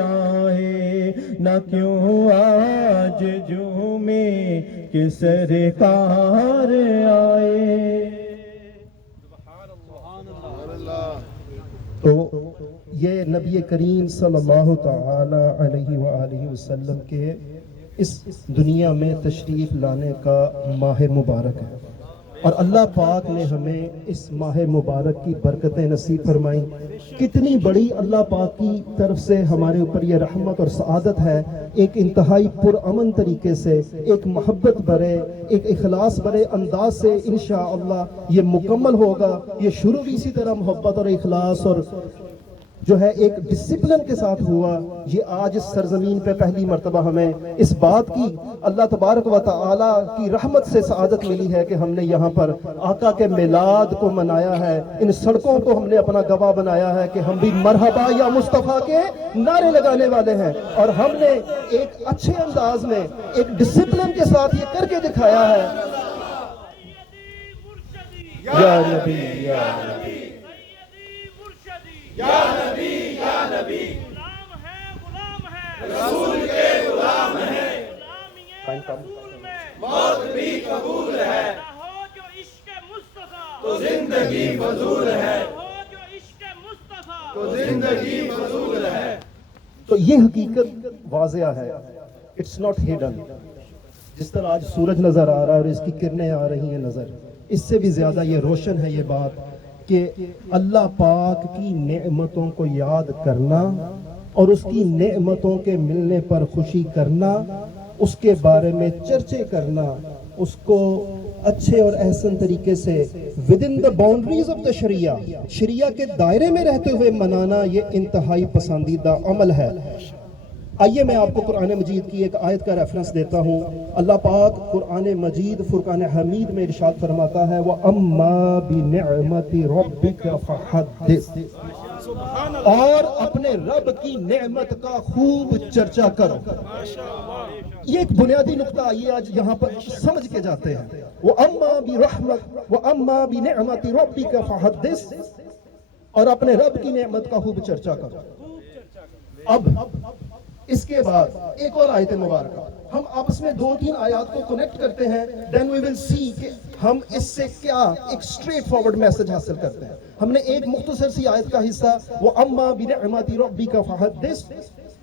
آئے نہ کیوں آج جھومے کہ سرکار آئے. تو یہ نبی کریم صلی اللہ تعالی علیہ وآلہ وسلم کے اس دنیا میں تشریف لانے کا ماہ مبارک ہے، اور اللہ پاک نے ہمیں اس ماہ مبارک کی برکتیں نصیب فرمائیں. کتنی بڑی اللہ پاک کی طرف سے ہمارے اوپر یہ رحمت اور سعادت ہے. ایک انتہائی پرامن طریقے سے، ایک محبت بھرے، ایک اخلاص بھرے انداز سے انشاءاللہ یہ مکمل ہوگا. یہ شروع بھی اسی طرح محبت اور اخلاص اور جو ہے ایک ڈسپلن کے ساتھ ہوا. یہ آج اس سرزمین پہ پہلی مرتبہ ہمیں اس بات کی اللہ تبارک و تعالی کی رحمت سے سعادت ملی ہے کہ ہم نے یہاں پر آقا کے میلاد کو منایا ہے. ان سڑکوں کو ہم نے اپنا گواہ بنایا ہے کہ ہم بھی مرحبا یا مصطفیٰ کے نعرے لگانے والے ہیں، اور ہم نے ایک اچھے انداز میں ایک ڈسپلن کے ساتھ یہ کر کے دکھایا ہے. یا نبی یا نبی یا نبی یا نبی، غلام ہے رسول کے غلام ہے، غلامی رسول میں موت بھی قبول ہے. نہ ہو جو عشق مصطفیٰ تو زندگی فضول ہے، نہ ہو جو عشق مصطفیٰ تو زندگی فضول ہے. تو یہ حقیقت واضح ہے، اٹس ناٹ ہیڈن. جس طرح آج سورج نظر آ رہا ہے اور اس کی کرنیں آ رہی ہیں نظر، اس سے بھی زیادہ یہ روشن ہے یہ بات کہ اللہ پاک کی نعمتوں کو یاد کرنا اور اس کی نعمتوں کے ملنے پر خوشی کرنا، اس کے بارے میں چرچے کرنا، اس کو اچھے اور احسن طریقے سے within the boundaries of the شریعہ کے دائرے میں رہتے ہوئے منانا، یہ انتہائی پسندیدہ عمل ہے. آئیے میں آپ کو قرآن مجید کی ایک آیت کا ریفرنس دیتا ہوں. اللہ پاک قرآن مجید فرقان حمید میں ارشاد فرماتا ہے وَأَمَّا بِنِعْمَةِ رَبِّكَ فَحَدِّثْ، اور اپنے رب کی نعمت کا خوب چرچا کرو. یہ ایک بنیادی نقطہ آئیے آج یہاں پر سمجھ کے جاتے ہیں. وَأَمَّا بِنِعْمَةِ رَبِّكَ فَحَدِّثْ، اور اپنے رب کی نعمت کا خوب چرچا کرو. اب اس کے بعد ایک اور آیت مبارکہ، ہم آپس میں 2-3 آیات کو کنیکٹ کرتے ہیں. then we will see کہ ہم اس سے کیا ایک اسٹریٹ فارورڈ میسج حاصل کرتے ہیں. ہم نے ایک مختصر سی آیت کا حصہ وَأَمَّا بِنِعْمَةِ رَبِّكَ فَحَدِّثْ،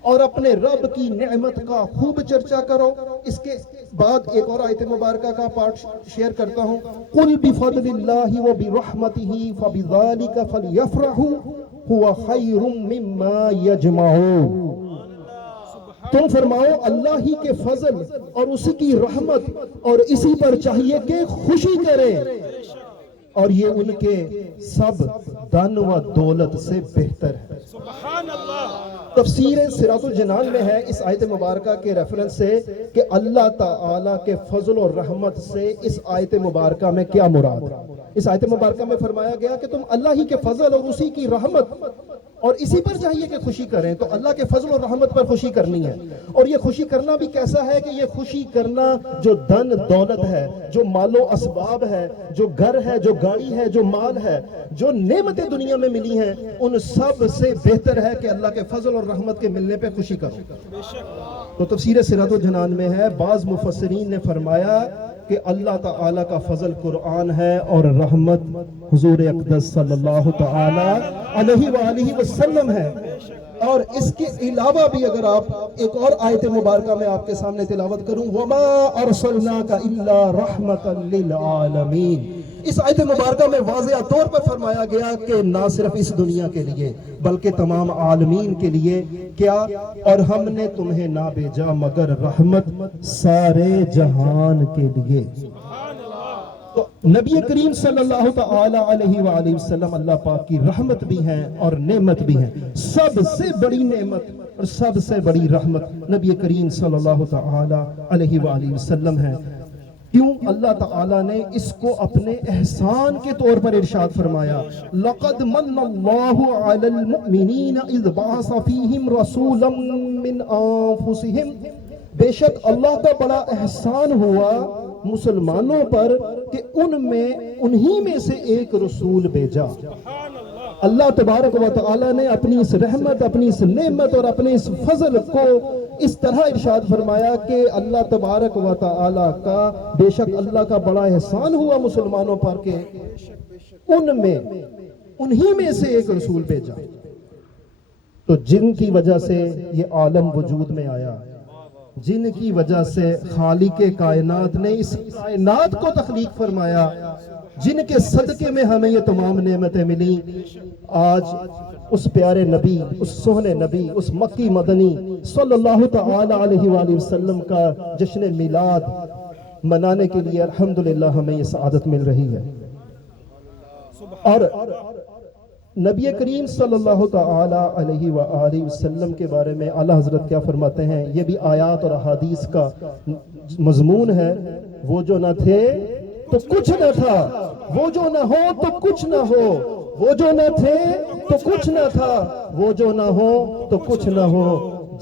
اور اپنے رب کی نعمت کا خوب چرچا کرو. اس کے بعد ایک اور آیت مبارکہ کا پارٹ شیئر کرتا ہوں. قُلْ بِفَضْلِ اللَّهِ وَبِرَحْمَتِهِ فَبِذَلِكَ فَلْيَفْرَحُوا هُوَ خَيْرٌ مِّمَّا يَجْمَعُونَ. تم فرماؤ اللہ ہی کے فضل اور اسی کی رحمت اور اسی پر چاہیے کہ خوشی کریں، اور یہ ان کے سب دن و دولت سے بہتر ہے. سبحان اللہ. تفسیر صراط الجنان میں ہے اس آیت مبارکہ کے ریفرنس سے کہ اللہ تعالیٰ کے فضل اور رحمت سے اس آیت مبارکہ میں کیا مراد ہے. اس آیت مبارکہ میں فرمایا گیا کہ تم اللہ ہی کے فضل اور اسی کی رحمت اور اسی پر چاہیے کہ خوشی کریں. تو اللہ کے فضل اور رحمت پر خوشی کرنی ہے. اور یہ خوشی کرنا بھی کیسا ہے کہ یہ خوشی کرنا جو دن دولت ہے، جو مال و اسباب ہے، جو گھر ہے، جو گاڑی ہے، جو مال ہے، جو نعمتیں دنیا میں ملی ہیں، ان سب سے بہتر ہے کہ اللہ کے فضل اور رحمت کے ملنے پہ خوشی کرو. تو تفسیر صراط الجنان میں ہے، بعض مفسرین نے فرمایا کہ اللہ تعالیٰ کا فضل قرآن ہے اور رحمت حضور اقدس صلی اللہ تعالی علیہ وآلہ وسلم ہے. اور اس کے علاوہ بھی اگر آپ ایک اور آیت مبارکہ میں آپ کے سامنے تلاوت کروں، وَمَا أَرْسَلْنَاكَ إِلَّا رَحْمَةً لِّلْعَالَمِينَ، اس آیت مبارکہ میں واضح طور پر فرمایا گیا کہ نہ صرف اس دنیا کے لیے بلکہ تمام عالمین کے لیے کیا، اور ہم نے تمہیں نہ بھیجا مگر رحمت سارے جہان کے لیے. تو نبی کریم صلی اللہ تعالی علیہ وآلہ وسلم اللہ پاک کی رحمت بھی ہیں اور نعمت بھی ہیں. سب سے بڑی نعمت اور سب سے بڑی رحمت نبی کریم صلی اللہ تعالی علیہ وآلہ وسلم ہے. کیوں؟ اللہ تعالیٰ نے اس کو اپنے احسان کے طور پر ارشاد فرمایا، لَقَدْ مَنَّ اللَّهُ عَلَى الْمُؤْمِنِينَ إِذْ بَعَثَ فِيهِمْ رَسُولًا مِّنْ أَنفُسِهِمْ، بے شک اللہ کا بڑا احسان ہوا مسلمانوں پر کہ ان میں انہی میں سے ایک رسول بھیجا. اللہ تبارک و تعالی نے اپنی اس رحمت، اپنی اس نعمت اور اپنے اس فضل کو اس طرح ارشاد فرمایا کہ اللہ تبارک و تعالی کا بے شک اللہ کا بڑا احسان ہوا مسلمانوں پر کہ انہی میں سے ایک رسول بھیجا، تو جن کی وجہ سے یہ عالم وجود میں آیا، جن کی وجہ سے خالق کائنات نے اس کائنات کو تخلیق فرمایا، جن کے صدقے میں ہمیں یہ تمام نعمتیں ملی، آج اس پیارے نبی، اس سہنے نبی، اس مکی مدنی صلی اللہ تعالی علیہ وآلہ وسلم کا جشن میلاد منانے کے لیے الحمدللہ ہمیں یہ سعادت مل رہی ہے۔ اور نبی کریم صلی اللہ تعالی علیہ وآلہ وسلم کے بارے میں اعلیٰ حضرت کیا فرماتے ہیں، یہ بھی آیات اور احادیث کا مضمون ہے، وہ جو نہ تھے تو کچھ نہ تھا، وہ جو نہ ہو تو کچھ نہ ہو، وہ جو نہ تھے تو کچھ نہ تھا، وہ جو نہ ہو تو کچھ نہ ہو،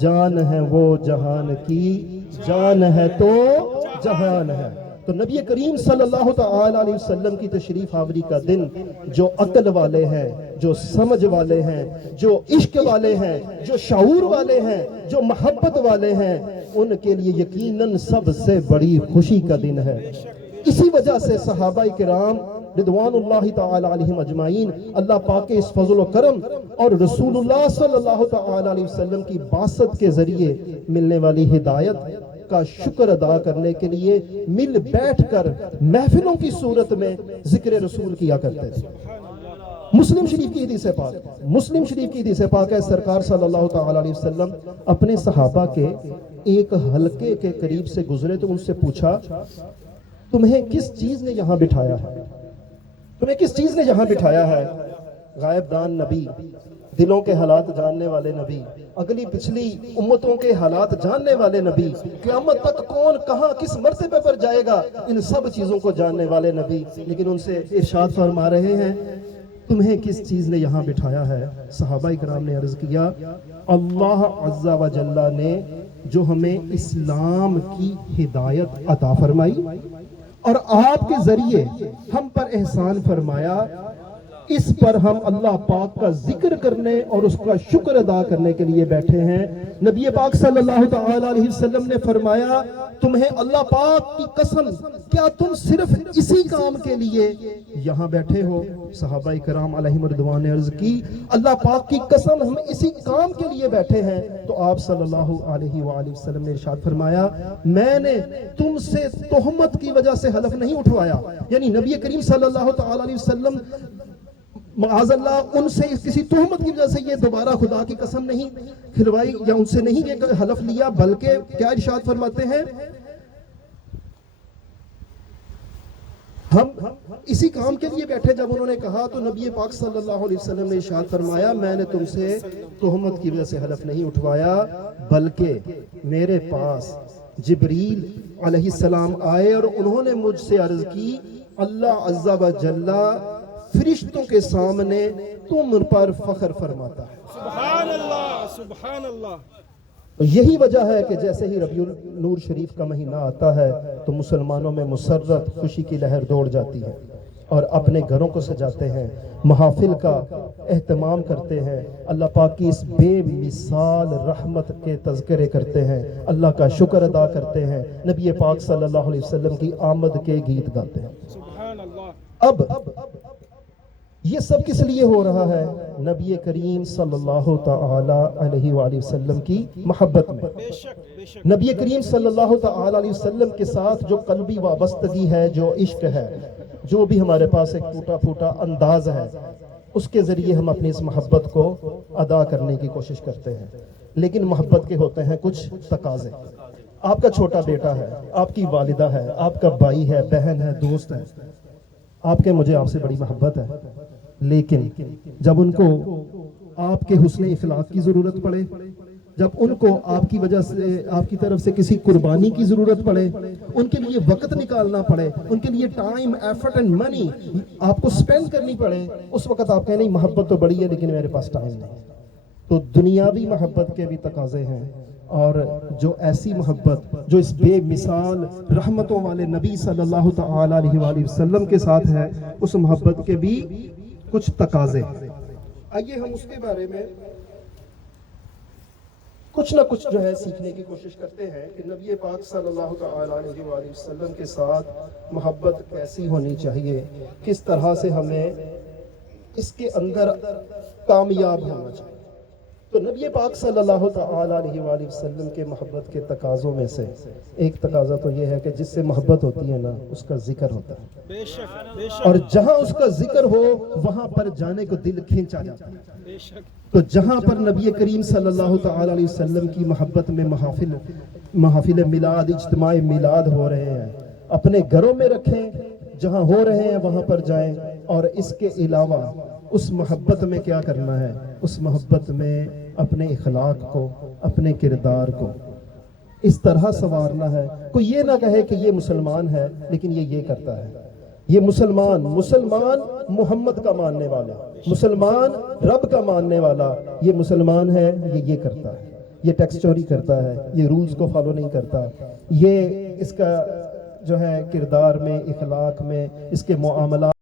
جان ہے وہ جہان کی، جان ہے تو جہان ہے۔ تو نبی کریم صلی اللہ تعالی علیہ وسلم کی تشریف آوری کا دن جو عقل والے ہیں، جو سمجھ والے ہیں، جو عشق والے ہیں، جو شعور والے ہیں، جو محبت والے ہیں، ان کے لیے یقیناً سب سے بڑی خوشی کا دن ہے۔ اسی وجہ سے صحابہ کرام رضوان اللہ تعالی علیہم اجمعین اللہ پاک کے اس فضل و کرم اور رسول اللہ صلی اللہ تعالی علیہ وسلم کی بعثت کے ذریعے ملنے والی ہدایت کا شکر ادا کرنے کے لیے مل بیٹھ کر محفلوں کی صورت میں ذکر رسول کیا کرتے تھے۔ مسلم شریف کی حدیث پاک ہے، سرکار صلی اللہ تعالی علیہ وسلم اپنے صحابہ کے ایک حلقے کے قریب سے گزرے تو ان سے پوچھا، تمہیں کس چیز نے یہاں بٹھایا ہے؟ تمہیں کس چیز نے یہاں بٹھایا ہے؟ غائب دان نبی، دلوں کے حالات جاننے والے نبی، اگلی پچھلی امتوں کے حالات جاننے والے نبی، قیامت تک کون کہاں کس مرتبے پر جائے گا ان سب چیزوں کو جاننے والے نبی، لیکن ان سے ارشاد فرما رہے ہیں تمہیں کس چیز نے یہاں بٹھایا ہے؟ صحابہ کرام نے عرض کیا اللہ عز و جل نے جو ہمیں اسلام کی ہدایت عطا فرمائی اور آپ کے ذریعے ہم پر احسان فرمایا، اس پر ہم اللہ پاک کا ذکر کرنے اور اس کا شکر ادا کرنے کے لیے بیٹھے ہیں۔ نبی پاک صلی اللہ تعالی علیہ وسلم نے فرمایا تمہیں اللہ پاک کی قسم کیا تم صرف اسی کام کے لیے یہاں بیٹھے ہو؟ صحابہ کرام علیہم رضوان نے عرض کی اللہ پاک کی قسم ہم اسی کام کے لیے بیٹھے ہیں۔ تو آپ صلی اللہ علیہ وآلہ وسلم نے ارشاد فرمایا میں نے تم سے تہمت کی وجہ سے حلف نہیں اٹھوایا، یعنی نبی کریم صلی اللہ تعالی علیہ وسلم معاذ اللہ ان سے کسی تہمت کی وجہ سے یہ دوبارہ خدا کی قسم نہیں کھلوائی یا ان سے نہیں یہ حلف لیا، بلکہ کیا ارشاد فرماتے ہیں ہم اسی کام کے لیے بیٹھے۔ جب انہوں نے کہا تو نبی پاک صلی اللہ علیہ وسلم نے ارشاد فرمایا میں نے تم سے تہمت کی وجہ سے حلف نہیں اٹھوایا، بلکہ میرے پاس جبریل علیہ السلام آئے اور انہوں نے مجھ سے عرض کی اللہ عز و جل فرشتوں کے سامنے تم پر فخر فرماتا ہے۔ سبحان اللہ، سبحان اللہ۔ یہی وجہ ہے کہ جیسے ہی ربیع النور شریف کا مہینہ آتا ہے تو مسلمانوں میں مسرت خوشی کی لہر دوڑ جاتی ہے اور اپنے گھروں کو سجاتے ہیں، محافل کا اہتمام کرتے ہیں، اللہ پاک کی اس بے مثال رحمت کے تذکرے کرتے ہیں، اللہ کا شکر ادا کرتے ہیں، نبی پاک صلی اللہ علیہ وسلم کی آمد کے گیت گاتے ہیں۔ سبحان اللہ۔ اب یہ سب کس لیے ہو رہا ہے؟ نبی کریم صلی اللہ تعالی علیہ وآلہ وسلم کی محبت میں، بے شک نبی کریم صلی اللہ تعالی علیہ وسلم کے ساتھ جو قلبی وابستگی ہے، جو عشق ہے، جو بھی ہمارے پاس ایک ٹوٹا پھوٹا انداز ہے، اس کے ذریعے ہم اپنی اس محبت کو ادا کرنے کی کوشش کرتے ہیں۔ لیکن محبت کے ہوتے ہیں کچھ تقاضے۔ آپ کا چھوٹا بیٹا ہے، آپ کی والدہ ہے، آپ کا بھائی ہے، بہن ہے، دوست ہے، آپ کے مجھے آپ سے بڑی محبت ہے، لیکن جب ان کو آپ کے حسن اخلاق کی ضرورت پڑے، جب ان کو آپ کی وجہ سے آپ کی طرف سے کسی قربانی کی ضرورت پڑے، ان کے لیے وقت نکالنا پڑے، ان کے لیے ٹائم، ایفرٹ اینڈ منی آپ کو سپینڈ کرنی پڑے، اس وقت آپ کہیں نہیں محبت تو بڑی ہے لیکن میرے پاس ٹائم نہیں۔ تو دنیاوی محبت کے بھی تقاضے ہیں، اور جو ایسی محبت جو اس بے مثال رحمتوں والے نبی صلی اللہ تعالی علیہ وآلہ وسلم کے ساتھ ہے، اس محبت کے بھی کچھ تقاضے۔ آئیے ہم اس کے بارے میں کچھ نہ کچھ جو ہے سیکھنے کی کوشش کرتے ہیں کہ نبی پاک صلی اللہ تعالی علیہ وآلہ وسلم کے ساتھ محبت کیسی ہونی چاہیے، کس طرح سے ہمیں اس کے اندر کامیاب ہونا چاہیے۔ تو نبی پاک صلی اللہ تعالی علیہ وآلہ وسلم کے محبت کے تقاضوں میں سے ایک تقاضا تو یہ ہے کہ جس سے محبت ہوتی ہے نا اس کا ذکر ہوتا ہے، بے شک بے شک اور جہاں اس کا ذکر ہو وہاں پر جانے کو دل کھینچا جاتا ہے۔ بے شک تو جہاں پر نبی کریم صلی اللہ تعالی علیہ وسلم کی محبت میں محافل میلاد، اجتماع میلاد ہو رہے ہیں، اپنے گھروں میں رکھیں، جہاں ہو رہے ہیں وہاں پر جائیں، اور اس کے علاوہ اس محبت میں کیا کرنا ہے، اس محبت میں اپنے اخلاق کو، اپنے کردار کو اس طرح سنوارنا ہے۔ کوئی یہ نہ کہے کہ یہ مسلمان ہے لیکن یہ کرتا ہے، یہ مسلمان محمد کا ماننے والا، مسلمان رب کا ماننے والا، یہ مسلمان ہے، یہ کرتا ہے، یہ ٹیکس چوری کرتا ہے، یہ رولز کو فالو نہیں کرتا، یہ اس کا جو ہے کردار میں، اخلاق میں، اس کے معاملات